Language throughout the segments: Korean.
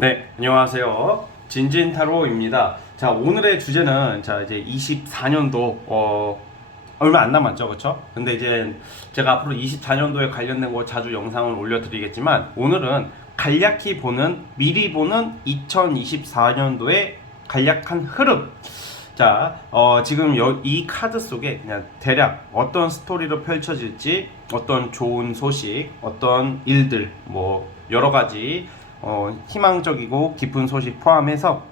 네, 안녕하세요. 진진타로입니다. 자, 오늘의 주제는 이제 24년도 얼마 안 남았죠, 그렇죠? 근데 이제 제가 앞으로 24년도에 관련된 거 자주 영상을 올려드리겠지만 오늘은 간략히 보는 미리 보는 2024년도의 간략한 흐름. 자, 지금 이 카드 속에 그냥 대략 어떤 스토리로 펼쳐질지, 어떤 좋은 소식, 어떤 일들, 뭐 여러 가지 희망적이고 기쁜 소식 포함해서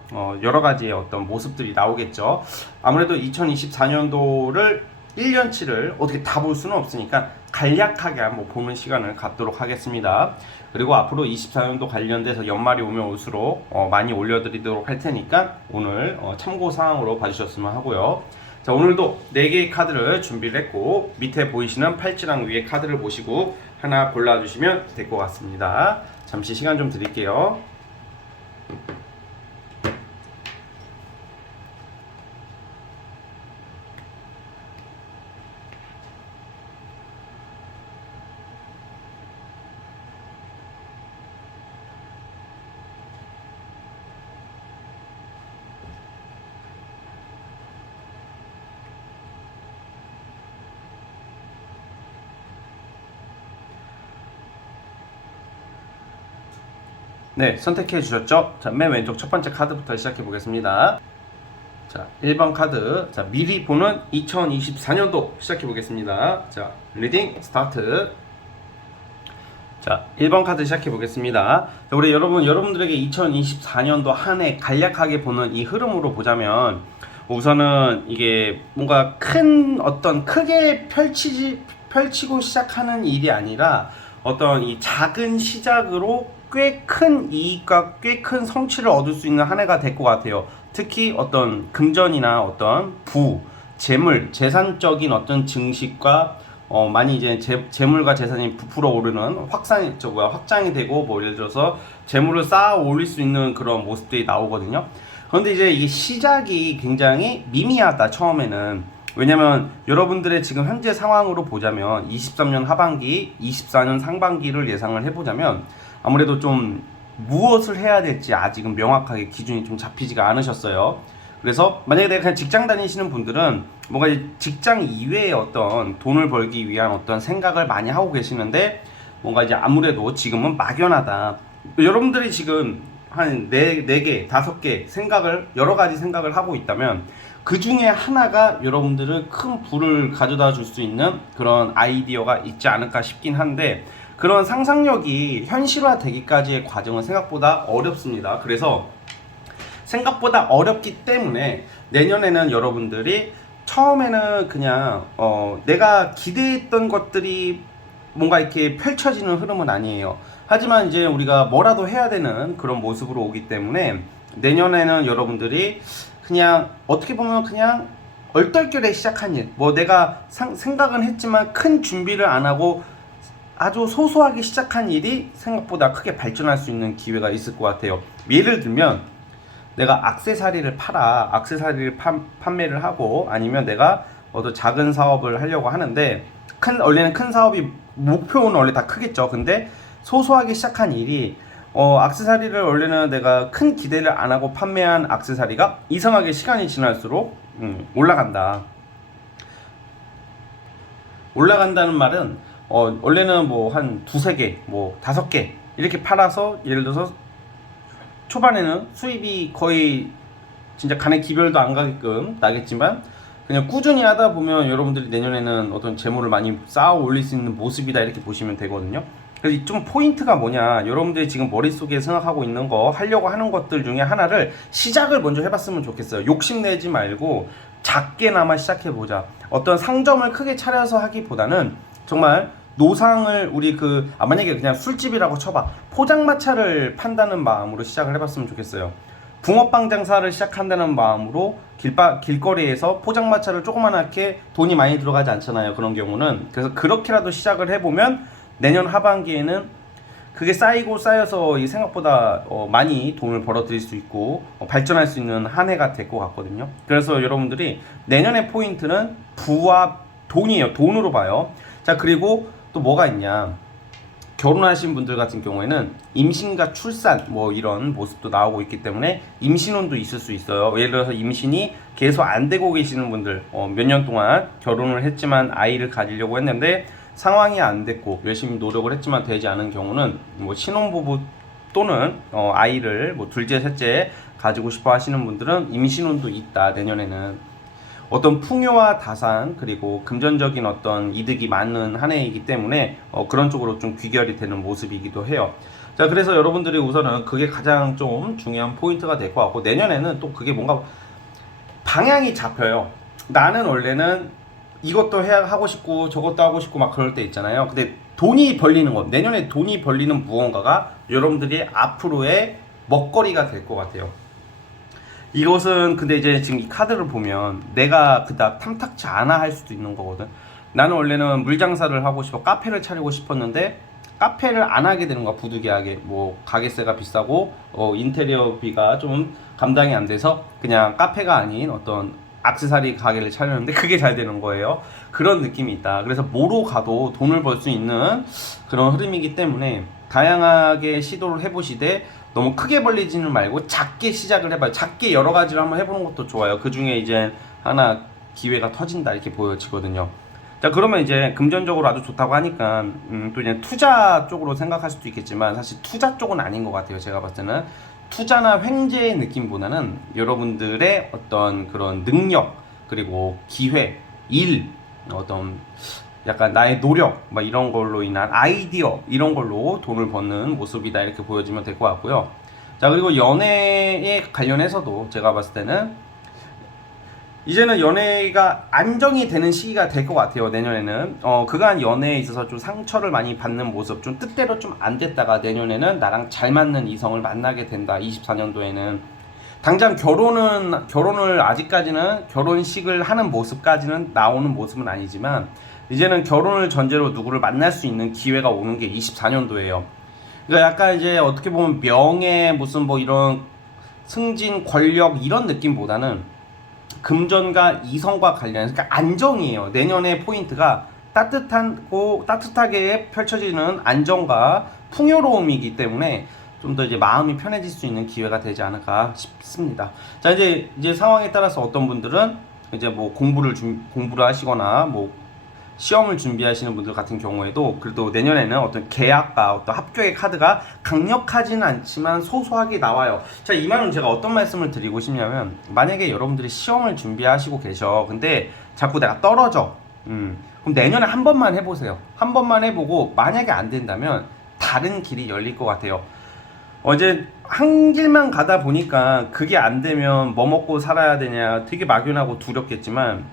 여러 가지의 어떤 모습들이 나오겠죠. 아무래도 2024년도를 1년치를 어떻게 다 볼 수는 없으니까 간략하게 한번 보는 시간을 갖도록 하겠습니다. 그리고 앞으로 24년도 관련돼서 연말이 오면 올수록 많이 올려드리도록 할 테니까 오늘 참고사항으로 봐주셨으면 하고요. 자, 오늘도 4개의 카드를 준비를 했고 밑에 보이시는 팔찌랑 위에 카드를 보시고 하나 골라주시면 될 것 같습니다. 잠시 시간 좀 드릴게요. 네, 선택해 주셨죠? 자, 맨 왼쪽 첫 번째 카드부터 시작해 보겠습니다. 자, 1번 카드. 자, 미리 보는 2024년도 시작해 보겠습니다. 자, 리딩 스타트. 자, 1번 카드 시작해 보겠습니다. 자, 우리 여러분들에게 2024년도 한 해 간략하게 보는 이 흐름으로 보자면 우선은 이게 뭔가 크게 펼치고 시작하는 일이 아니라 어떤 이 작은 시작으로 꽤 큰 이익과 꽤 큰 성취를 얻을 수 있는 한 해가 될 것 같아요. 특히 어떤 금전이나 어떤 재물, 재산적인 어떤 증식과 많이 이제 재물과 재산이 부풀어 오르는 확장이 되고 뭐 예를 들어서 재물을 쌓아 올릴 수 있는 그런 모습들이 나오거든요. 그런데 이제 이게 시작이 굉장히 미미하다 처음에는. 왜냐면 여러분들의 지금 현재 상황으로 보자면 23년 하반기, 24년 상반기를 예상을 해보자면 아무래도 좀 무엇을 해야 될지 아직은 명확하게 기준이 좀 잡히지가 않으셨어요. 그래서 만약에 내가 그냥 직장 다니시는 분들은 뭔가 직장 이외에 어떤 돈을 벌기 위한 어떤 생각을 많이 하고 계시는데 뭔가 이제 아무래도 지금은 막연하다. 여러분들이 지금 한 4개, 5개 여러 가지 생각을 하고 있다면 그 중에 하나가 여러분들은 큰 부를 가져다 줄 수 있는 그런 아이디어가 있지 않을까 싶긴 한데 그런 상상력이 현실화되기까지의 과정은 생각보다 어렵습니다. 그래서 생각보다 어렵기 때문에 내년에는 여러분들이 처음에는 그냥 내가 기대했던 것들이 뭔가 이렇게 펼쳐지는 흐름은 아니에요. 하지만 이제 우리가 뭐라도 해야 되는 그런 모습으로 오기 때문에 내년에는 여러분들이 그냥 어떻게 보면 그냥 얼떨결에 시작한 일, 뭐 내가 생각은 했지만 큰 준비를 안 하고 아주 소소하게 시작한 일이 생각보다 크게 발전할 수 있는 기회가 있을 것 같아요. 예를 들면 내가 액세서리를 판매를 하고 아니면 내가 어떤 작은 사업을 하려고 하는데 원래는 큰 사업이 목표는 원래 다 크겠죠. 근데 소소하게 시작한 일이 액세서리를 원래는 내가 큰 기대를 안 하고 판매한 액세서리가 이상하게 시간이 지날수록 올라간다는 말은 원래는 뭐 한 두세 개, 뭐 5개 이렇게 팔아서 예를 들어서 초반에는 수입이 거의 진짜 간의 기별도 안 가게끔 나겠지만 그냥 꾸준히 하다 보면 여러분들이 내년에는 어떤 재물을 많이 쌓아 올릴 수 있는 모습이다 이렇게 보시면 되거든요. 그래서 좀 포인트가 뭐냐, 여러분들이 지금 머릿속에 생각하고 있는 거 하려고 하는 것들 중에 하나를 시작을 먼저 해봤으면 좋겠어요. 욕심내지 말고 작게나마 시작해보자. 어떤 상점을 크게 차려서 하기보다는 정말 노상을 만약에 그냥 술집이라고 쳐봐. 포장마차를 판다는 마음으로 시작을 해봤으면 좋겠어요. 붕어빵 장사를 시작한다는 마음으로 길거리에서 포장마차를 조그만하게 돈이 많이 들어가지 않잖아요. 그런 경우는. 그래서 그렇게라도 시작을 해보면 내년 하반기에는 그게 쌓여서 이 생각보다 많이 돈을 벌어들일 수 있고 발전할 수 있는 한 해가 될 것 같거든요. 그래서 여러분들이 내년의 포인트는 부와 돈이에요. 돈으로 봐요. 자, 그리고 또 뭐가 있냐, 결혼하신 분들 같은 경우에는 임신과 출산 뭐 이런 모습도 나오고 있기 때문에 임신운도 있을 수 있어요. 예를 들어서 임신이 계속 안 되고 계시는 분들, 몇 년 동안 결혼을 했지만 아이를 가지려고 했는데 상황이 안 됐고 열심히 노력을 했지만 되지 않은 경우는 뭐 신혼부부 또는 아이를 뭐 둘째, 셋째 가지고 싶어 하시는 분들은 임신운도 있다. 내년에는 어떤 풍요와 다산 그리고 금전적인 어떤 이득이 많은 한 해이기 때문에 그런 쪽으로 좀 귀결이 되는 모습이기도 해요. 자, 그래서 여러분들이 우선은 그게 가장 좀 중요한 포인트가 될 것 같고, 내년에는 또 그게 뭔가 방향이 잡혀요. 나는 원래는 이것도 하고 싶고 저것도 하고 싶고 막 그럴 때 있잖아요. 근데 돈이 벌리는 것, 내년에 돈이 벌리는 무언가가 여러분들이 앞으로의 먹거리가 될 것 같아요. 이것은 근데 이제 지금 이 카드를 보면 내가 그닥 탐탁치 않아 할 수도 있는 거거든. 나는 원래는 물장사를 하고 싶어 카페를 차리고 싶었는데 카페를 안 하게 되는 거야. 부득이하게 뭐 가게세가 비싸고 인테리어비가 좀 감당이 안 돼서 그냥 카페가 아닌 어떤 액세서리 가게를 차렸는데 그게 잘 되는 거예요. 그런 느낌이 있다. 그래서 뭐로 가도 돈을 벌 수 있는 그런 흐름이기 때문에 다양하게 시도를 해보시되 너무 크게 벌리지는 말고 작게 시작을 해봐요. 작게 여러 가지를 한번 해보는 것도 좋아요. 그 중에 이제 하나 기회가 터진다 이렇게 보여지거든요. 자, 그러면 이제 금전적으로 아주 좋다고 하니까 또 이제 투자 쪽으로 생각할 수도 있겠지만 사실 투자 쪽은 아닌 것 같아요. 제가 봤을 때는 투자나 횡재의 느낌보다는 여러분들의 어떤 그런 능력 그리고 기회, 일, 어떤 약간 나의 노력 막 이런 걸로 인한 아이디어 이런 걸로 돈을 버는 모습이다 이렇게 보여지면 될 것 같고요. 자, 그리고 연애에 관련해서도 제가 봤을 때는 이제는 연애가 안정이 되는 시기가 될 것 같아요. 내년에는 그간 연애에 있어서 좀 상처를 많이 받는 모습, 좀 뜻대로 좀 안 됐다가 내년에는 나랑 잘 맞는 이성을 만나게 된다. 24년도에는 당장 결혼을 아직까지는 결혼식을 하는 모습까지는 나오는 모습은 아니지만 이제는 결혼을 전제로 누구를 만날 수 있는 기회가 오는 게 24년도예요. 그러니까 약간 이제 어떻게 보면 명예 무슨 뭐 이런 승진 권력 이런 느낌보다는 금전과 이성과 관련해서 그러니까 안정이에요. 내년의 포인트가 따뜻하게 펼쳐지는 안정과 풍요로움이기 때문에 좀 더 이제 마음이 편해질 수 있는 기회가 되지 않을까 싶습니다. 자, 이제 상황에 따라서 어떤 분들은 이제 뭐 공부를 하시거나 뭐 시험을 준비하시는 분들 같은 경우에도 그래도 내년에는 어떤 계약과 어떤 합격의 카드가 강력하지는 않지만 소소하게 나와요. 자, 이 말은 제가 어떤 말씀을 드리고 싶냐면 만약에 여러분들이 시험을 준비하시고 계셔. 근데 자꾸 내가 떨어져. 그럼 내년에 한 번만 해보세요. 한 번만 해보고 만약에 안 된다면 다른 길이 열릴 것 같아요. 어제 한 길만 가다 보니까 그게 안 되면 뭐 먹고 살아야 되냐 되게 막연하고 두렵겠지만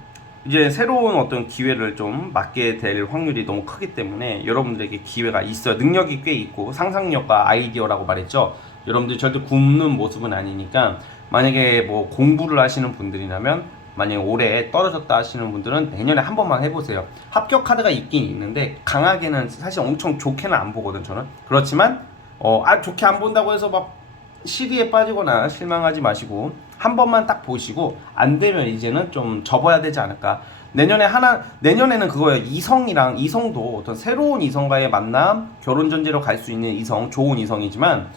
이제 새로운 어떤 기회를 좀 맞게 될 확률이 너무 크기 때문에 여러분들에게 기회가 있어요. 능력이 꽤 있고 상상력과 아이디어라고 말했죠. 여러분들이 절대 굶는 모습은 아니니까 만약에 뭐 공부를 하시는 분들이라면 만약에 올해 떨어졌다 하시는 분들은 내년에 한 번만 해보세요. 합격 카드가 있긴 있는데 강하게는 사실 엄청 좋게는 안 보거든 저는. 그렇지만 좋게 안 본다고 해서 막 시리에 빠지거나 실망하지 마시고 한 번만 딱 보시고 안 되면 이제는 좀 접어야 되지 않을까. 내년에는 그거예요. 이성도 어떤 새로운 이성과의 만남, 결혼 전제로 갈 수 있는 이성, 좋은 이성이지만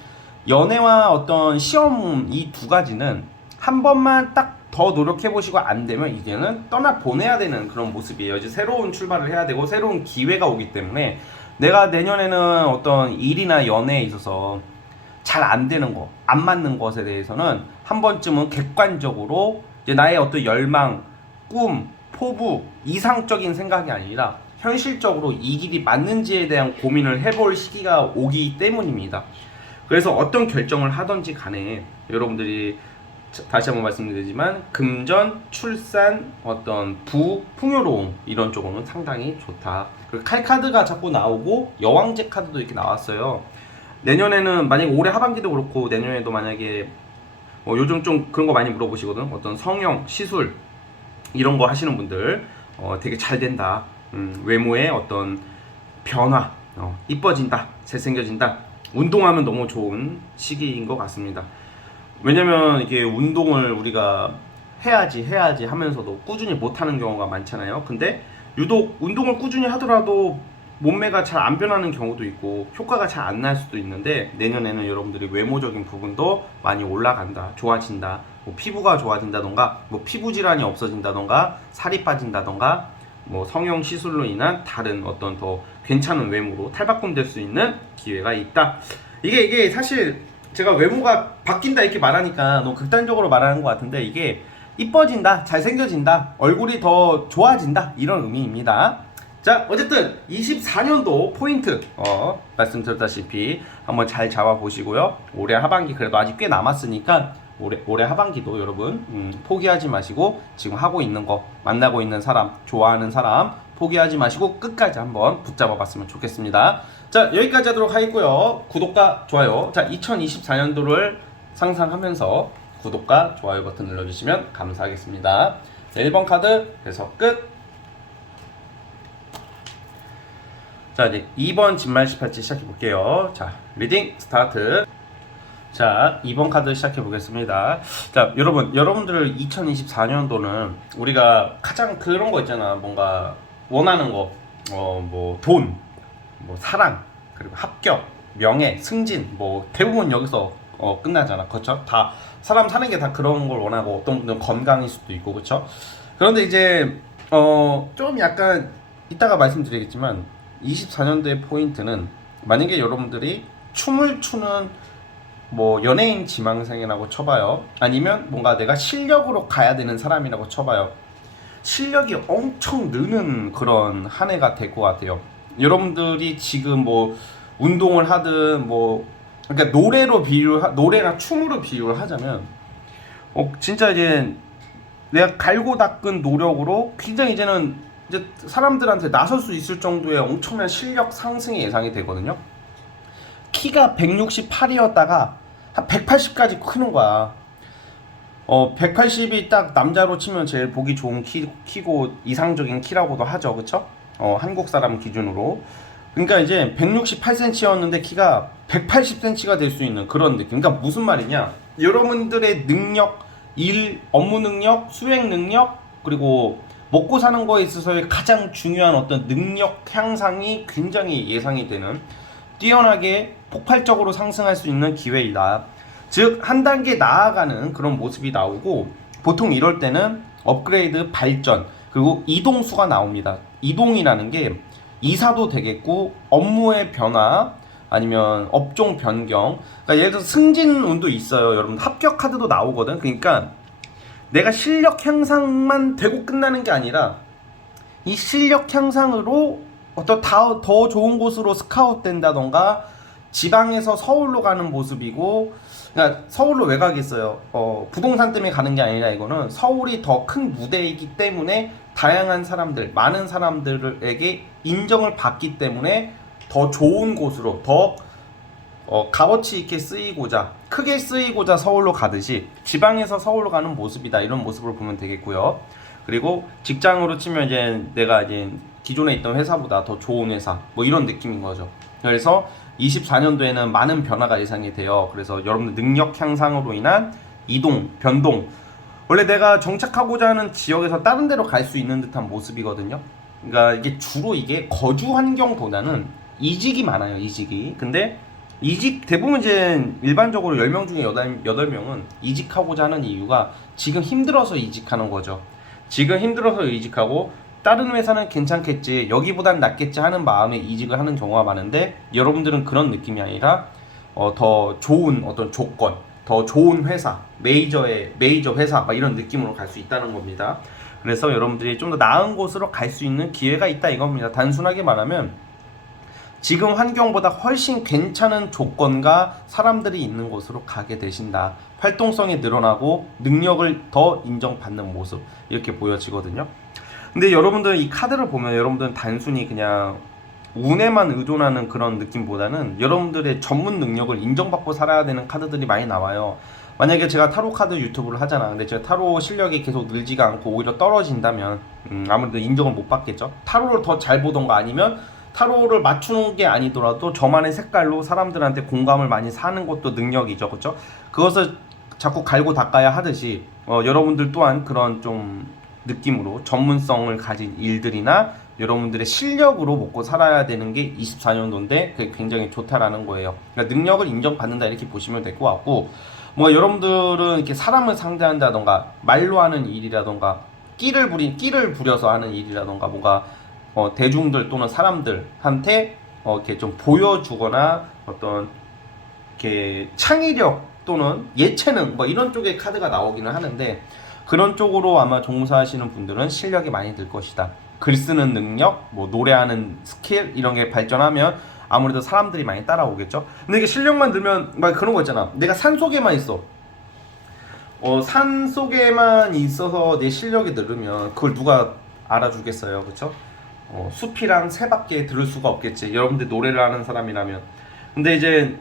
연애와 어떤 시험 이 두 가지는 한 번만 딱 더 노력해 보시고 안 되면 이제는 떠나 보내야 되는 그런 모습이에요. 이제 새로운 출발을 해야 되고 새로운 기회가 오기 때문에 내가 내년에는 어떤 일이나 연애에 있어서 잘 안 되는 거, 안 맞는 것에 대해서는 한 번쯤은 객관적으로 이제 나의 어떤 열망, 꿈, 포부, 이상적인 생각이 아니라 현실적으로 이 길이 맞는지에 대한 고민을 해볼 시기가 오기 때문입니다. 그래서 어떤 결정을 하든지 간에 여러분들이 다시 한번 말씀드리지만 금전, 출산, 어떤 풍요로움 이런 쪽으로는 상당히 좋다. 그리고 칼카드가 자꾸 나오고 여왕제 카드도 이렇게 나왔어요. 내년에는 만약에 올해 하반기도 그렇고 내년에도 만약에 요즘 좀 그런 거 많이 물어보시거든. 어떤 성형, 시술 이런 거 하시는 분들 되게 잘 된다. 외모의 어떤 변화, 이뻐진다, 잘생겨진다. 운동하면 너무 좋은 시기인 것 같습니다. 왜냐면 이게 운동을 우리가 해야지 하면서도 꾸준히 못하는 경우가 많잖아요. 근데 유독 운동을 꾸준히 하더라도 몸매가 잘 안 변하는 경우도 있고 효과가 잘 안 날 수도 있는데, 내년에는 여러분들이 외모적인 부분도 많이 올라간다, 좋아진다, 뭐 피부가 좋아진다던가, 뭐 피부 질환이 없어진다던가, 살이 빠진다던가, 뭐 성형 시술로 인한 다른 어떤 더 괜찮은 외모로 탈바꿈될 수 있는 기회가 있다. 이게 사실 제가 외모가 바뀐다 이렇게 말하니까 너무 극단적으로 말하는 것 같은데, 이게 이뻐진다, 잘생겨진다, 얼굴이 더 좋아진다, 이런 의미입니다. 자, 어쨌든 24년도 포인트 말씀드렸다시피 한번 잘 잡아보시고요. 올해 하반기 그래도 아직 꽤 남았으니까 올해 하반기도 여러분 포기하지 마시고, 지금 하고 있는 거, 만나고 있는 사람, 좋아하는 사람 포기하지 마시고 끝까지 한번 붙잡아 봤으면 좋겠습니다. 자, 여기까지 하도록 하겠고요. 구독과 좋아요, 자 2024년도를 상상하면서 구독과 좋아요 버튼 눌러주시면 감사하겠습니다. 자, 1번 카드 해서 끝. 자, 이제 2번 진말 18지 시작해 볼게요. 자, 리딩 스타트. 자, 2번 카드 시작해 보겠습니다. 자, 여러분들 2024년도는 우리가 가장 그런 거 있잖아. 뭔가 원하는 거, 뭐 돈, 뭐 사랑, 그리고 합격, 명예, 승진, 뭐 대부분 여기서 끝나잖아. 그렇죠? 다 사람 사는 게 다 그런 걸 원하고, 어떤 분들은 건강일 수도 있고, 그렇죠? 그런데 이제 좀 약간 이따가 말씀드리겠지만 24년도의 포인트는, 만약에 여러분들이 춤을 추는 뭐 연예인 지망생이라고 쳐봐요, 아니면 뭔가 내가 실력으로 가야 되는 사람이라고 쳐봐요, 실력이 엄청 느는 그런 한 해가 될 것 같아요. 여러분들이 지금 뭐 운동을 하든, 뭐 그러니까 노래나 춤으로 비유를 하자면, 진짜 이제 내가 갈고 닦은 노력으로 굉장히 이제 사람들한테 나설 수 있을 정도의 엄청난 실력 상승이 예상이 되거든요. 키가 168이었다가 한 180까지 크는 거야. 180이 딱 남자로 치면 제일 보기 좋은 키고 이상적인 키라고도 하죠, 그쵸? 한국 사람 기준으로. 그러니까 이제 168cm였는데 키가 180cm가 될 수 있는 그런 느낌. 그러니까 무슨 말이냐? 여러분들의 능력, 업무 능력, 수행 능력, 그리고 먹고 사는 거에 있어서의 가장 중요한 어떤 능력 향상이 굉장히 예상이 되는, 뛰어나게 폭발적으로 상승할 수 있는 기회이다. 즉, 한 단계 나아가는 그런 모습이 나오고, 보통 이럴 때는 업그레이드, 발전, 그리고 이동수가 나옵니다. 이동이라는 게 이사도 되겠고, 업무의 변화, 아니면 업종 변경, 그러니까 예를 들어서 승진운도 있어요. 여러분 합격 카드도 나오거든. 그러니까 내가 실력 향상만 되고 끝나는 게 아니라, 이 실력 향상으로 어떤 더 좋은 곳으로 스카웃 된다던가, 지방에서 서울로 가는 모습이고, 그러니까 서울로 왜 가겠어요? 부동산 때문에 가는 게 아니라, 이거는 서울이 더 큰 무대이기 때문에 다양한 사람들, 많은 사람들에게 인정을 받기 때문에 더 좋은 곳으로, 더 값어치 있게 쓰이고자, 크게 쓰이고자 서울로 가듯이 지방에서 서울로 가는 모습이다, 이런 모습을 보면 되겠고요. 그리고 직장으로 치면 이제 내가 이제 기존에 있던 회사보다 더 좋은 회사, 뭐 이런 느낌인 거죠. 그래서 24년도에는 많은 변화가 예상이 돼요. 그래서 여러분들 능력 향상으로 인한 이동, 변동, 원래 내가 정착하고자 하는 지역에서 다른 데로 갈 수 있는 듯한 모습이거든요. 그러니까 이게 주로 이게 거주 환경보다는 이직이 많아요, 이직이. 근데 대부분 이제 일반적으로 10명 중에 8명은 이직하고자 하는 이유가 지금 힘들어서 이직하는 거죠. 지금 힘들어서 이직하고, 다른 회사는 괜찮겠지, 여기보단 낫겠지 하는 마음에 이직을 하는 경우가 많은데, 여러분들은 그런 느낌이 아니라 더 좋은 어떤 조건, 더 좋은 회사, 메이저 회사, 막 이런 느낌으로 갈 수 있다는 겁니다. 그래서 여러분들이 좀 더 나은 곳으로 갈 수 있는 기회가 있다, 이겁니다. 단순하게 말하면 지금 환경보다 훨씬 괜찮은 조건과 사람들이 있는 곳으로 가게 되신다. 활동성이 늘어나고 능력을 더 인정받는 모습, 이렇게 보여지거든요. 근데 여러분들 이 카드를 보면, 여러분들은 단순히 그냥 운에만 의존하는 그런 느낌보다는 여러분들의 전문 능력을 인정받고 살아야 되는 카드들이 많이 나와요. 만약에 제가 타로 카드 유튜브를 하잖아. 근데 제가 타로 실력이 계속 늘지가 않고 오히려 떨어진다면 아무래도 인정을 못 받겠죠. 타로를 더 잘 보던가, 아니면 타로를 맞추는 게 아니더라도 저만의 색깔로 사람들한테 공감을 많이 사는 것도 능력이죠, 그렇죠? 그것을 자꾸 갈고 닦아야 하듯이 여러분들 또한 그런 좀 느낌으로 전문성을 가진 일들이나 여러분들의 실력으로 먹고 살아야 되는 게 24년도인데 그게 굉장히 좋다라는 거예요. 그러니까 능력을 인정받는다 이렇게 보시면 될 것 같고, 뭐 여러분들은 이렇게 사람을 상대한다던가 말로 하는 일이라던가 끼를 부려서 하는 일이라던가 뭔가 대중들 또는 사람들한테 이렇게 좀 보여주거나 어떤 이렇게 창의력 또는 예체능 뭐 이런 쪽의 카드가 나오기는 하는데, 그런 쪽으로 아마 종사하시는 분들은 실력이 많이 늘 것이다. 글 쓰는 능력, 뭐 노래하는 스킬 이런 게 발전하면 아무래도 사람들이 많이 따라오겠죠. 근데 이게 실력만 들면 막 그런 거 있잖아. 내가 산 속에만 있어. 산 속에만 있어서 내 실력이 늘으면 그걸 누가 알아주겠어요, 그렇죠? 숲이랑 새밖에 들을 수가 없겠지. 여러분들 노래를 하는 사람이라면. 근데 이제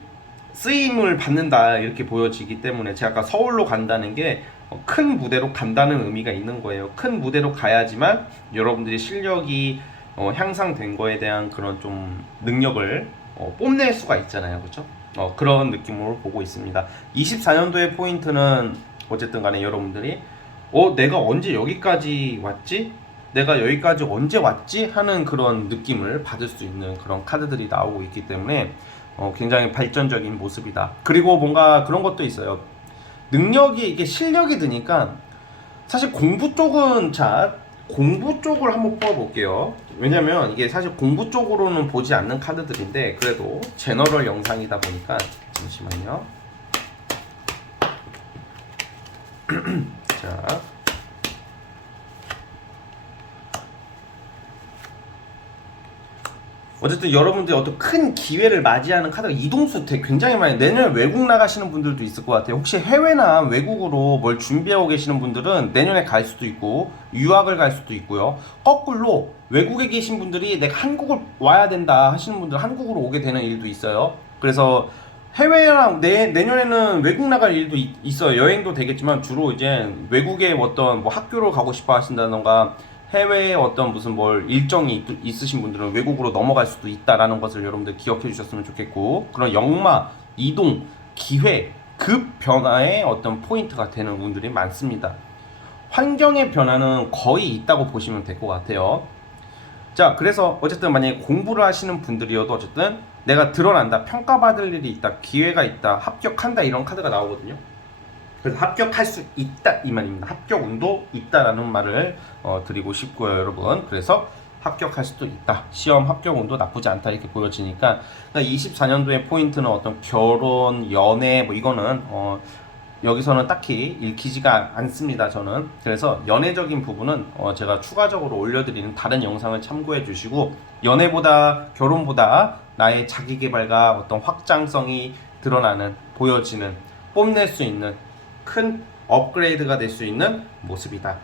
쓰임을 받는다 이렇게 보여지기 때문에 제가 아까 서울로 간다는 게 큰 무대로 간다는 의미가 있는 거예요. 큰 무대로 가야지만 여러분들이 실력이 향상된 거에 대한 그런 좀 능력을 뽐낼 수가 있잖아요, 그렇죠? 그런 느낌으로 보고 있습니다. 24년도의 포인트는 어쨌든 간에 여러분들이 내가 언제 여기까지 왔지? 내가 여기까지 언제 왔지? 하는 그런 느낌을 받을 수 있는 그런 카드들이 나오고 있기 때문에 굉장히 발전적인 모습이다. 그리고 뭔가 그런 것도 있어요. 능력이 이게 실력이 드니까 사실 공부 쪽은 공부 쪽을 한번 뽑아볼게요. 왜냐면 이게 사실 공부 쪽으로는 보지 않는 카드들인데 그래도 제너럴 영상이다 보니까 잠시만요. 자, 어쨌든 여러분들이 어떤 큰 기회를 맞이하는 카드가 이동수 굉장히 많이, 내년에 외국 나가시는 분들도 있을 것 같아요. 혹시 해외나 외국으로 뭘 준비하고 계시는 분들은 내년에 갈 수도 있고 유학을 갈 수도 있고요. 거꾸로 외국에 계신 분들이 내가 한국을 와야 된다 하시는 분들 한국으로 오게 되는 일도 있어요. 그래서 해외랑 내년에는 외국 나갈 일도 있어요. 여행도 되겠지만 주로 이제 외국에 어떤 뭐 학교를 가고 싶어 하신다던가 해외에 어떤 무슨 뭘 일정이 있으신 분들은 외국으로 넘어갈 수도 있다라는 것을 여러분들 기억해 주셨으면 좋겠고, 그런 역마, 이동, 기회, 급 변화의 어떤 포인트가 되는 분들이 많습니다. 환경의 변화는 거의 있다고 보시면 될 것 같아요. 자, 그래서 어쨌든 만약에 공부를 하시는 분들이어도 어쨌든 내가 드러난다, 평가받을 일이 있다, 기회가 있다, 합격한다 이런 카드가 나오거든요. 그래서 합격할 수 있다 이 말입니다. 합격 운도 있다라는 말을 드리고 싶고요, 여러분. 그래서 합격할 수도 있다. 시험 합격 운도 나쁘지 않다 이렇게 보여지니까, 그러니까 24년도의 포인트는 어떤 결혼, 연애 뭐 이거는 여기서는 딱히 읽히지가 않습니다, 저는. 그래서 연애적인 부분은 제가 추가적으로 올려드리는 다른 영상을 참고해 주시고, 연애보다 결혼보다 나의 자기개발과 어떤 확장성이 드러나는, 보여지는, 뽐낼 수 있는 큰 업그레이드가 될 수 있는 모습이다.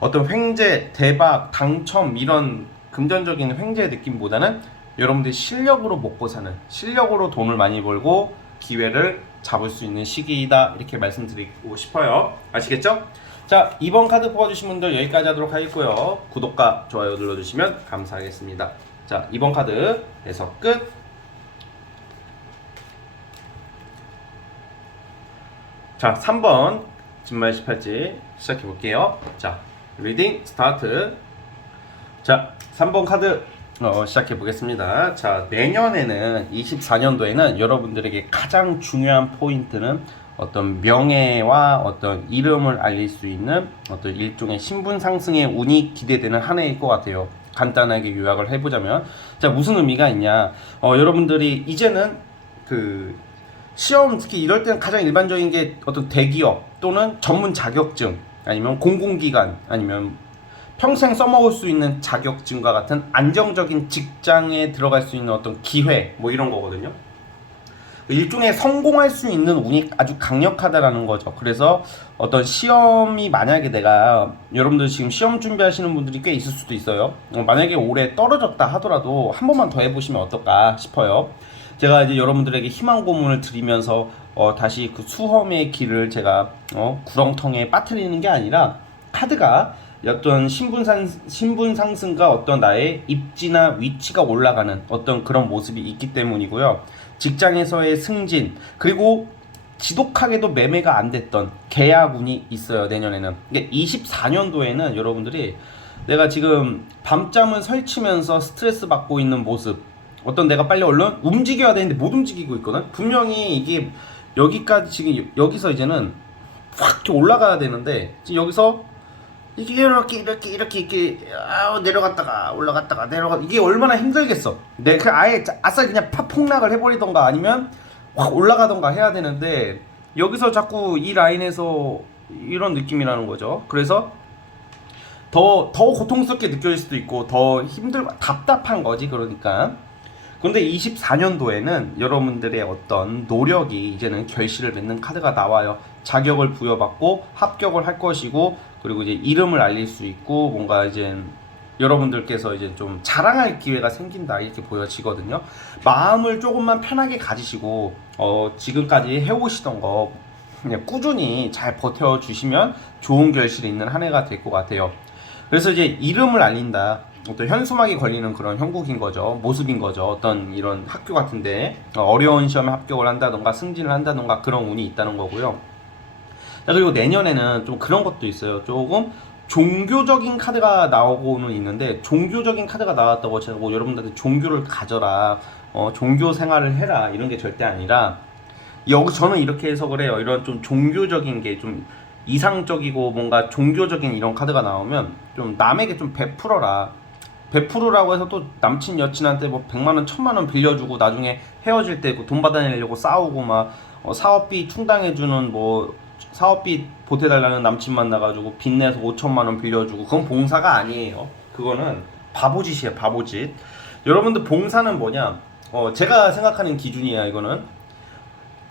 어떤 횡재, 대박, 당첨 이런 금전적인 횡재의 느낌보다는 여러분들이 실력으로 먹고 사는, 실력으로 돈을 많이 벌고 기회를 잡을 수 있는 시기이다 이렇게 말씀드리고 싶어요. 아시겠죠? 자, 이번 카드 뽑아주신 분들 여기까지 하도록 하겠고요. 구독과 좋아요 눌러주시면 감사하겠습니다. 자, 이번 카드 해석 끝. 자, 3번 진말 18지 시작해 볼게요. 자, 리딩 스타트. 자, 3번 카드 시작해 보겠습니다. 자, 내년에는 24년도에는 여러분들에게 가장 중요한 포인트는 어떤 명예와 어떤 이름을 알릴 수 있는 어떤 일종의 신분 상승의 운이 기대되는 한 해일 것 같아요. 간단하게 요약을 해보자면, 자, 무슨 의미가 있냐? 여러분들이 이제는 시험, 특히 이럴 때는 가장 일반적인 게 어떤 대기업 또는 전문 자격증, 아니면 공공기관, 아니면 평생 써먹을 수 있는 자격증과 같은 안정적인 직장에 들어갈 수 있는 어떤 기회 뭐 이런 거거든요. 일종의 성공할 수 있는 운이 아주 강력하다라는 거죠. 그래서 어떤 시험이, 만약에 여러분들 지금 시험 준비하시는 분들이 꽤 있을 수도 있어요. 만약에 올해 떨어졌다 하더라도 한 번만 더 해보시면 어떨까 싶어요. 제가 이제 여러분들에게 희망 고문을 드리면서 다시 그 수험의 길을 제가 구렁텅이에 빠뜨리는 게 아니라, 카드가 어떤 신분 상승과 어떤 나의 입지나 위치가 올라가는 어떤 그런 모습이 있기 때문이고요. 직장에서의 승진, 그리고 지독하게도 매매가 안 됐던 계약운이 있어요, 내년에는. 24년도에는 여러분들이 내가 지금 밤잠을 설치면서 스트레스 받고 있는 모습, 어떤 내가 빨리 얼른 움직여야 되는데 못 움직이고 있거든. 분명히 이게 여기까지 지금 여기서 이제는 확 이렇게 올라가야 되는데 지금 여기서 이게 이렇게 내려갔다가 올라갔다가 내려가, 이게 얼마나 힘들겠어. 내 그 아예 아싸 그냥 팍 폭락을 해버리던가 아니면 확 올라가던가 해야 되는데 여기서 자꾸 이 라인에서 이런 느낌이라는 거죠. 그래서 더 고통스럽게 느껴질 수도 있고 더 힘들고 답답한 거지. 그러니까. 그런데 24년도에는 여러분들의 어떤 노력이 이제는 결실을 맺는 카드가 나와요. 자격을 부여받고 합격을 할 것이고, 그리고 이제 이름을 알릴 수 있고, 뭔가 이제 여러분들께서 이제 좀 자랑할 기회가 생긴다, 이렇게 보여지거든요. 마음을 조금만 편하게 가지시고 지금까지 해오시던 거 그냥 꾸준히 잘 버텨주시면 좋은 결실이 있는 한 해가 될 것 같아요. 그래서 이제 이름을 알린다, 어떤 현수막이 걸리는 그런 형국인 거죠. 모습인 거죠. 어떤 이런 학교 같은데 어려운 시험에 합격을 한다던가 승진을 한다던가 그런 운이 있다는 거고요. 자, 그리고 내년에는 좀 그런 것도 있어요. 조금 종교적인 카드가 나오고는 있는데, 종교적인 카드가 나왔다고 제가 뭐 여러분들한테 종교를 가져라, 종교 생활을 해라, 이런 게 절대 아니라, 여기 저는 이렇게 해석을 해요. 이런 좀 종교적인 게 좀 이상적이고 뭔가 종교적인 이런 카드가 나오면 좀 남에게 좀 베풀어라. 베풀으라고 해서 또 남친 여친한테 뭐 100만원 1000만원 빌려주고 나중에 헤어질 때 돈 받아내려고 싸우고 막 사업비 충당해주는 뭐 사업비 보태달라는 남친 만나가지고 빚내서 5천만원 빌려주고, 그건 봉사가 아니에요. 그거는 바보짓이에요. 바보짓. 여러분들 봉사는 뭐냐, 제가 생각하는 기준이야. 이거는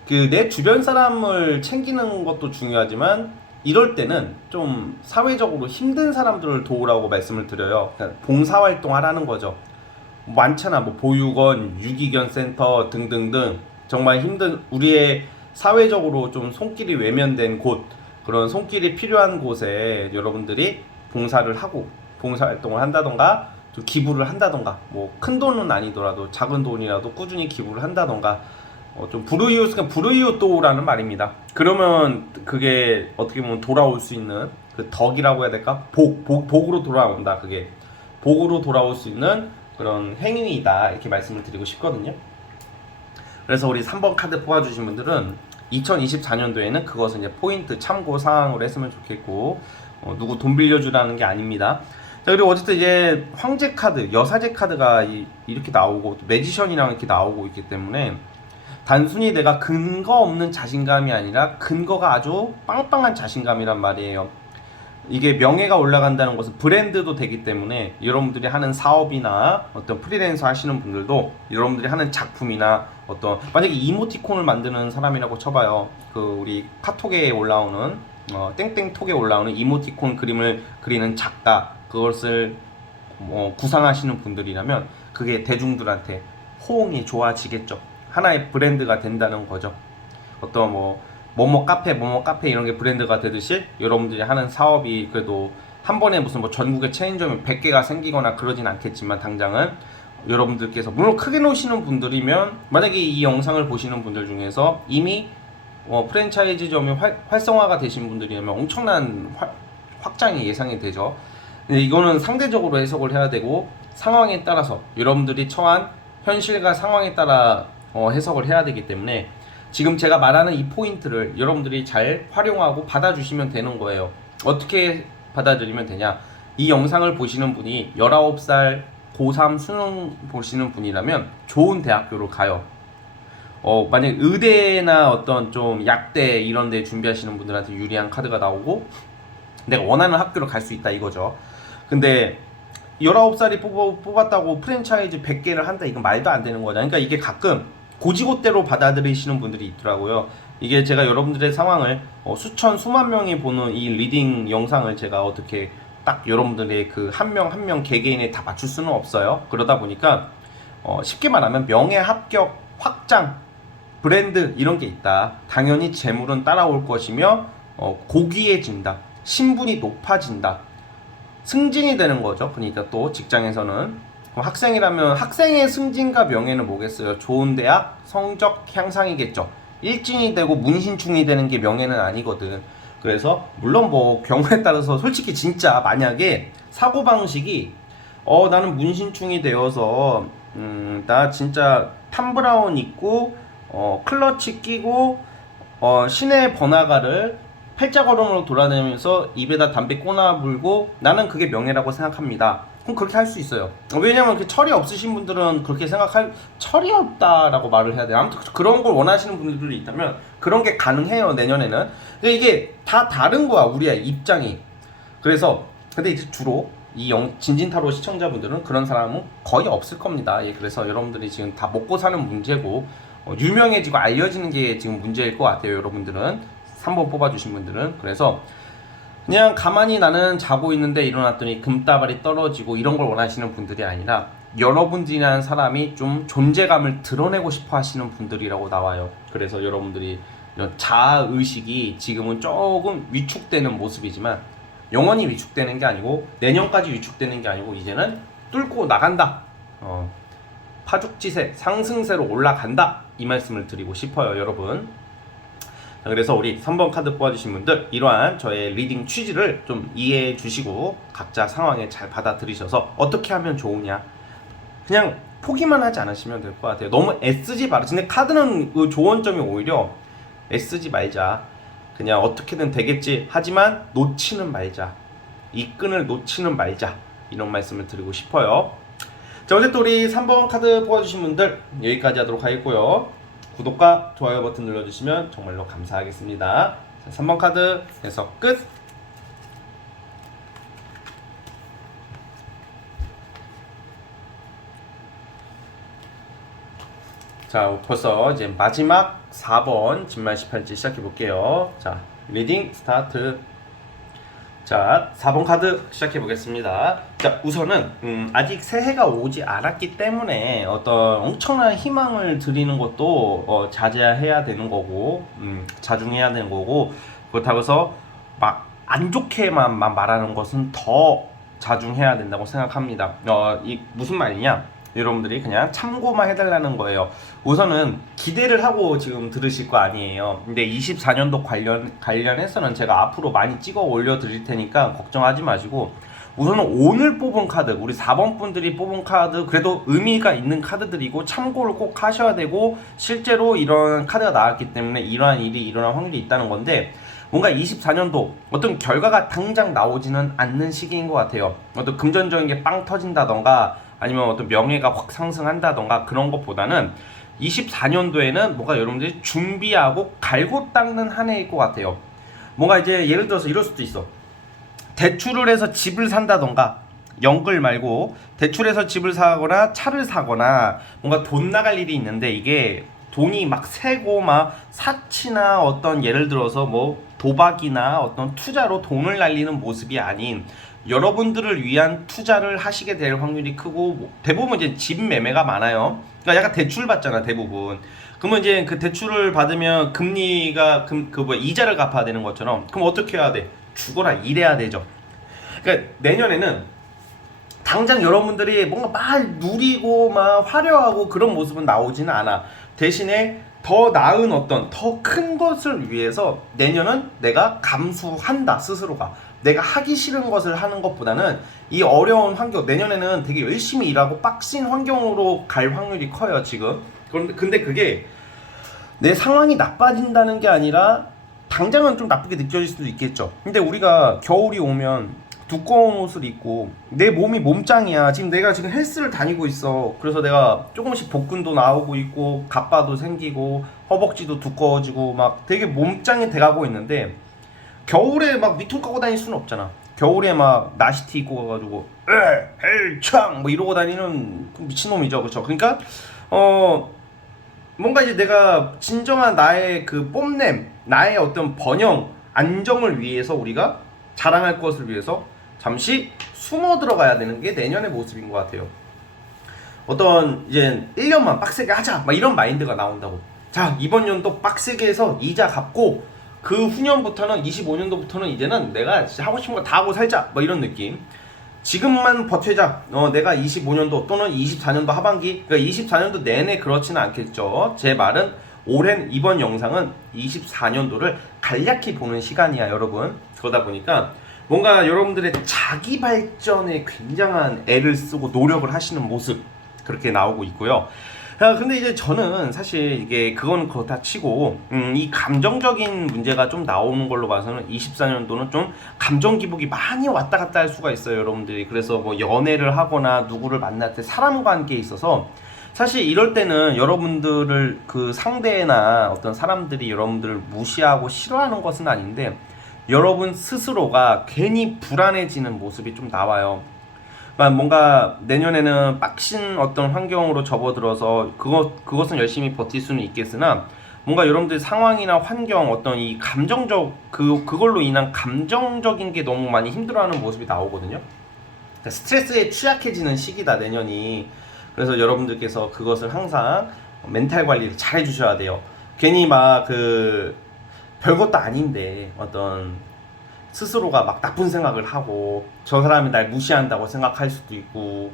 그 내 주변 사람을 챙기는 것도 중요하지만 이럴 때는 좀 사회적으로 힘든 사람들을 도우라고 말씀을 드려요. 그러니까 봉사활동 하라는 거죠. 많잖아. 뭐 보육원, 유기견 센터 등등등, 정말 힘든 우리의 사회적으로 좀 손길이 외면된 곳, 그런 손길이 필요한 곳에 여러분들이 봉사를 하고 봉사활동을 한다던가 좀 기부를 한다던가, 뭐 큰 돈은 아니더라도 작은 돈이라도 꾸준히 기부를 한다던가, 좀 불우이웃도라는 말입니다. 그러면 그게 어떻게 보면 돌아올 수 있는 그 덕이라고 해야 될까? 복으로 돌아온다. 그게 복으로 돌아올 수 있는 그런 행위이다, 이렇게 말씀을 드리고 싶거든요. 그래서 우리 3번 카드 뽑아주신 분들은 2024년도에는 그것은 이제 포인트 참고 사항으로 했으면 좋겠고, 누구 돈 빌려주라는 게 아닙니다. 자, 그리고 어쨌든 이제 황제 카드, 여사제 카드가 이렇게 나오고 또 매지션이랑 이렇게 나오고 있기 때문에 단순히 내가 근거 없는 자신감이 아니라 근거가 아주 빵빵한 자신감이란 말이에요. 이게 명예가 올라간다는 것은 브랜드도 되기 때문에 여러분들이 하는 사업이나 어떤 프리랜서 하시는 분들도 여러분들이 하는 작품이나 어떤, 만약에 이모티콘을 만드는 사람이라고 쳐봐요. 그 우리 카톡에 올라오는 땡땡톡에 올라오는 이모티콘 그림을 그리는 작가, 그것을 구상하시는 분들이라면 그게 대중들한테 호응이 좋아지겠죠. 하나의 브랜드가 된다는 거죠. 어떤 뭐뭐 카페 이런 게 브랜드가 되듯이 여러분들이 하는 사업이 그래도 한 번에 무슨 뭐 전국에 체인점이 100개가 생기거나 그러진 않겠지만, 당장은 여러분들께서 물론 크게 놓으시는 분들이면, 만약에 이 영상을 보시는 분들 중에서 이미 프랜차이즈점이 활성화가 되신 분들이라면 엄청난 확장이 예상이 되죠. 근데 이거는 상대적으로 해석을 해야 되고, 상황에 따라서 여러분들이 처한 현실과 상황에 따라 해석을 해야 되기 때문에 지금 제가 말하는 이 포인트를 여러분들이 잘 활용하고 받아주시면 되는 거예요. 어떻게 받아들이면 되냐, 이 영상을 보시는 분이 19살 고3 수능 보시는 분이라면 좋은 대학교로 가요. 만약 의대나 어떤 좀 약대 이런 데 준비하시는 분들한테 유리한 카드가 나오고 내가 원하는 학교로 갈 수 있다, 이거죠. 근데 19살이 뽑았다고 프랜차이즈 100개를 한다, 이건 말도 안 되는 거잖아. 그러니까 이게 가끔 고지고대로 받아들이시는 분들이 있더라고요. 이게 제가 여러분들의 상황을 수천 수만 명이 보는 이 리딩 영상을 제가 어떻게 딱 여러분들의 그 한 명 한 명 개개인에 다 맞출 수는 없어요. 그러다 보니까 쉽게 말하면 명예, 합격, 확장, 브랜드 이런 게 있다. 당연히 재물은 따라올 것이며 고귀해진다, 신분이 높아진다, 승진이 되는 거죠. 그러니까 또 직장에서는 학생이라면 학생의 승진과 명예는 뭐겠어요? 좋은 대학, 성적 향상이겠죠. 일진이 되고 문신충이 되는 게 명예는 아니거든. 그래서 물론 뭐 경우에 따라서 솔직히 진짜 만약에 사고방식이 나는 문신충이 되어서 나 진짜 탐브라운 입고 클러치 끼고 시내 번화가를 팔자걸음으로 돌아다니면서 입에다 담배 꼬나 불고 나는 그게 명예라고 생각합니다. 그럼 그렇게 할 수 있어요. 왜냐면 그 철이 없으신 분들은 그렇게 생각할 철이 없다라고 말을 해야 돼요. 아무튼 그런 걸 원하시는 분들이 있다면 그런 게 가능해요. 내년에는. 근데 이게 다 다른 거야, 우리의 입장이. 그래서 근데 이제 주로 이 진진타로 시청자분들은 그런 사람은 거의 없을 겁니다. 예, 그래서 여러분들이 지금 다 먹고 사는 문제고 유명해지고 알려지는 게 지금 문제일 것 같아요. 여러분들은 3번 뽑아주신 분들은. 그래서 그냥 가만히 나는 자고 있는데 일어났더니 금다발이 떨어지고 이런 걸 원하시는 분들이 아니라 여러분들이라는 사람이 좀 존재감을 드러내고 싶어 하시는 분들이라고 나와요. 그래서 여러분들이 이런 자아의식이 지금은 조금 위축되는 모습이지만 영원히 위축되는 게 아니고 내년까지 위축되는 게 아니고 이제는 뚫고 나간다. 파죽지세 상승세로 올라간다. 이 말씀을 드리고 싶어요, 여러분. 그래서 우리 3번 카드 뽑아주신 분들 이러한 저의 리딩 취지를 좀 이해해 주시고 각자 상황에 잘 받아들이셔서 어떻게 하면 좋으냐 그냥 포기만 하지 않으시면 될 것 같아요. 너무 애쓰지 말아. 근데 카드는 그 조언점이 오히려 애쓰지 말자. 그냥 어떻게든 되겠지 하지만 놓치는 말자. 이 끈을 놓치는 말자. 이런 말씀을 드리고 싶어요. 자, 어쨌든 우리 3번 카드 뽑아주신 분들 여기까지 하도록 하겠고요. 구독과 좋아요 버튼 눌러주시면 정말로 감사하겠습니다. 자, 3번 카드 해석 끝. 자, 벌써 이제 마지막 4번 진말 18지 시작해 볼게요. 자, 리딩 스타트. 자, 4번 카드 시작해 보겠습니다. 자, 우선은 아직 새해가 오지 않았기 때문에 어떤 엄청난 희망을 드리는 것도 자제해야 되는 거고 자중해야 되는 거고 그렇다고 해서 막 안 좋게만 말하는 것은 더 자중해야 된다고 생각합니다. 이 무슨 말이냐? 여러분들이 그냥 참고만 해달라는 거예요. 우선은 기대를 하고 지금 들으실 거 아니에요. 근데 24년도 관련해서는 제가 앞으로 많이 찍어 올려드릴 테니까 걱정하지 마시고 우선은 오늘 뽑은 카드, 우리 4번 분들이 뽑은 카드 그래도 의미가 있는 카드들이고 참고를 꼭 하셔야 되고 실제로 이런 카드가 나왔기 때문에 이러한 일이 일어날 확률이 있다는 건데 뭔가 24년도 어떤 결과가 당장 나오지는 않는 시기인 것 같아요. 어떤 금전적인 게 빵 터진다던가 아니면 어떤 명예가 확 상승한다던가 그런 것보다는 24년도에는 뭔가 여러분들이 준비하고 갈고 닦는 한 해일 것 같아요. 뭔가 이제 예를 들어서 이럴 수도 있어. 대출을 해서 집을 산다던가 연끌 말고 대출해서 집을 사거나 차를 사거나 뭔가 돈 나갈 일이 있는데 이게 돈이 막 새고 막 사치나 어떤 예를 들어서 뭐 도박이나 어떤 투자로 돈을 날리는 모습이 아닌 여러분들을 위한 투자를 하시게 될 확률이 크고 대부분 이제 집 매매가 많아요. 그러니까 약간 대출 받잖아 대부분. 그러면 이제 그 대출을 받으면 금리가 이자를 갚아야 되는 것처럼 그럼 어떻게 해야 돼? 죽어라 일해야 되죠. 그러니까 내년에는 당장 여러분들이 뭔가 막 누리고 막 화려하고 그런 모습은 나오지는 않아. 대신에 더 나은 어떤 더 큰 것을 위해서 내년은 내가 감수한다 스스로가. 내가 하기 싫은 것을 하는 것보다는 이 어려운 환경 내년에는 되게 열심히 일하고 빡신 환경으로 갈 확률이 커요 지금. 근데 그게 내 상황이 나빠진다는 게 아니라 당장은 좀 나쁘게 느껴질 수도 있겠죠. 근데 우리가 겨울이 오면 두꺼운 옷을 입고 내 몸이 몸짱이야. 지금 내가 지금 헬스를 다니고 있어. 그래서 내가 조금씩 복근도 나오고 있고 갑바도 생기고 허벅지도 두꺼워지고 막 되게 몸짱이 돼가고 있는데 겨울에 막 위통 까고 다닐 수는 없잖아. 겨울에 막 나시티 입고 가가지고 헬창 뭐 이러고 다니는 미친놈이죠. 그렇죠? 그러니까 뭔가 이제 내가 진정한 나의 그 뽐냄 나의 어떤 번영 안정을 위해서 우리가 자랑할 것을 위해서 잠시 숨어 들어가야 되는 게 내년의 모습인 것 같아요. 어떤 이제 1년만 빡세게 하자 막 이런 마인드가 나온다고. 자 이번 연도 빡세게 해서 이자 갚고 그 후년부터는 25년도부터는 이제는 내가 진짜 하고 싶은 거 다 하고 살자 뭐 이런 느낌. 지금만 버텨자. 내가 25년도 또는 24년도 하반기 그러니까 24년도 내내 그렇지는 않겠죠. 제 말은 이번 영상은 24년도를 간략히 보는 시간이야, 여러분. 그러다 보니까 뭔가 여러분들의 자기 발전에 굉장한 애를 쓰고 노력을 하시는 모습 그렇게 나오고 있고요. 근데 이제 저는 사실 이게 그건 그렇다 치고 이 감정적인 문제가 좀 나오는 걸로 봐서는 24년도는 좀 감정 기복이 많이 왔다 갔다 할 수가 있어요, 여러분들이. 그래서 뭐 연애를 하거나 누구를 만날 때 사람 관계에 있어서 사실 이럴 때는 여러분들을 그 상대나 어떤 사람들이 여러분들을 무시하고 싫어하는 것은 아닌데 여러분 스스로가 괜히 불안해지는 모습이 좀 나와요. 그러니까 뭔가 내년에는 빡신 어떤 환경으로 접어들어서 그것은 열심히 버틸 수는 있겠으나 뭔가 여러분들 상황이나 환경 어떤 이 감정적 그걸로 인한 감정적인 게 너무 많이 힘들어하는 모습이 나오거든요. 그러니까 스트레스에 취약해지는 시기다, 내년이. 그래서 여러분들께서 그것을 항상 멘탈 관리를 잘 해주셔야 돼요. 괜히 막 별것도 아닌데 어떤 스스로가 막 나쁜 생각을 하고 저 사람이 날 무시한다고 생각할 수도 있고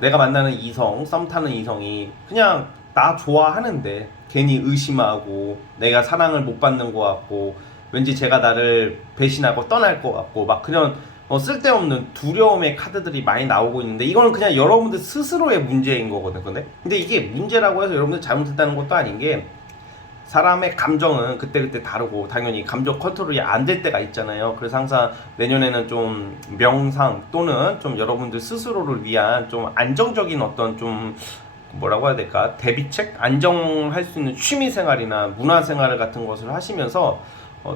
내가 만나는 이성, 썸 타는 이성이 그냥 나 좋아하는데 괜히 의심하고 내가 사랑을 못 받는 것 같고 왠지 제가 나를 배신하고 떠날 것 같고 막 그냥 쓸데없는 두려움의 카드들이 많이 나오고 있는데 이거는 그냥 여러분들 스스로의 문제인 거거든. 근데 이게 문제라고 해서 여러분들 잘못했다는 것도 아닌 게 사람의 감정은 그때그때 다르고 당연히 감정 컨트롤이 안 될 때가 있잖아요. 그래서 항상 내년에는 좀 명상 또는 좀 여러분들 스스로를 위한 좀 안정적인 어떤 좀 뭐라고 해야 될까? 대비책? 안정할 수 있는 취미생활이나 문화생활 같은 것을 하시면서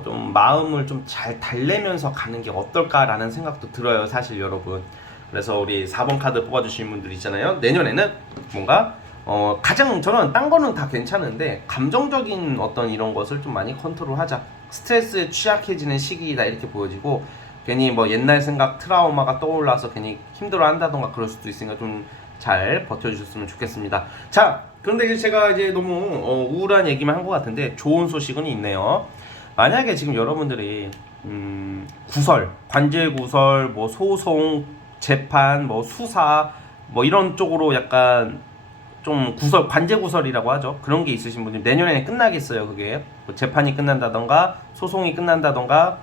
좀 마음을 좀 잘 달래면서 가는 게 어떨까라는 생각도 들어요, 사실 여러분. 그래서 우리 4번 카드 뽑아주신 분들 있잖아요. 내년에는 뭔가 가장 저는 딴 거는 다 괜찮은데 감정적인 어떤 이런 것을 좀 많이 컨트롤하자. 스트레스에 취약해지는 시기이다 이렇게 보여지고 괜히 뭐 옛날 생각 트라우마가 떠올라서 괜히 힘들어 한다던가 그럴 수도 있으니까 좀 잘 버텨주셨으면 좋겠습니다. 자, 그런데 제가 이제 너무 우울한 얘기만 한 것 같은데 좋은 소식은 있네요. 만약에 지금 여러분들이 구설, 관제 구설, 뭐 소송, 재판, 뭐 수사, 뭐 이런 쪽으로 약간 좀 관제 구설이라고 하죠. 그런 게 있으신 분들 내년에 끝나겠어요. 그게 뭐 재판이 끝난다던가 소송이 끝난다던가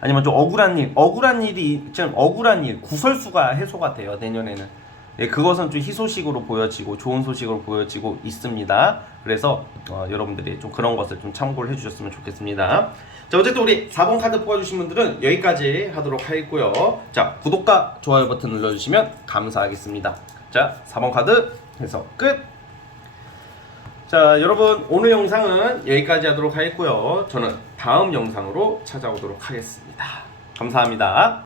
아니면 좀 억울한 일, 구설수가 해소가 돼요, 내년에는. 예, 그것은 좀 희소식으로 보여지고 좋은 소식으로 보여지고 있습니다. 그래서 여러분들이 좀 그런 것을 좀 참고를 해주셨으면 좋겠습니다. 자, 어쨌든 우리 4번 카드 뽑아주신 분들은 여기까지 하도록 하겠고요. 자, 구독과 좋아요 버튼 눌러주시면 감사하겠습니다. 자, 4번 카드 해서 끝! 자, 여러분 오늘 영상은 여기까지 하도록 하겠고요. 저는 다음 영상으로 찾아오도록 하겠습니다. 감사합니다.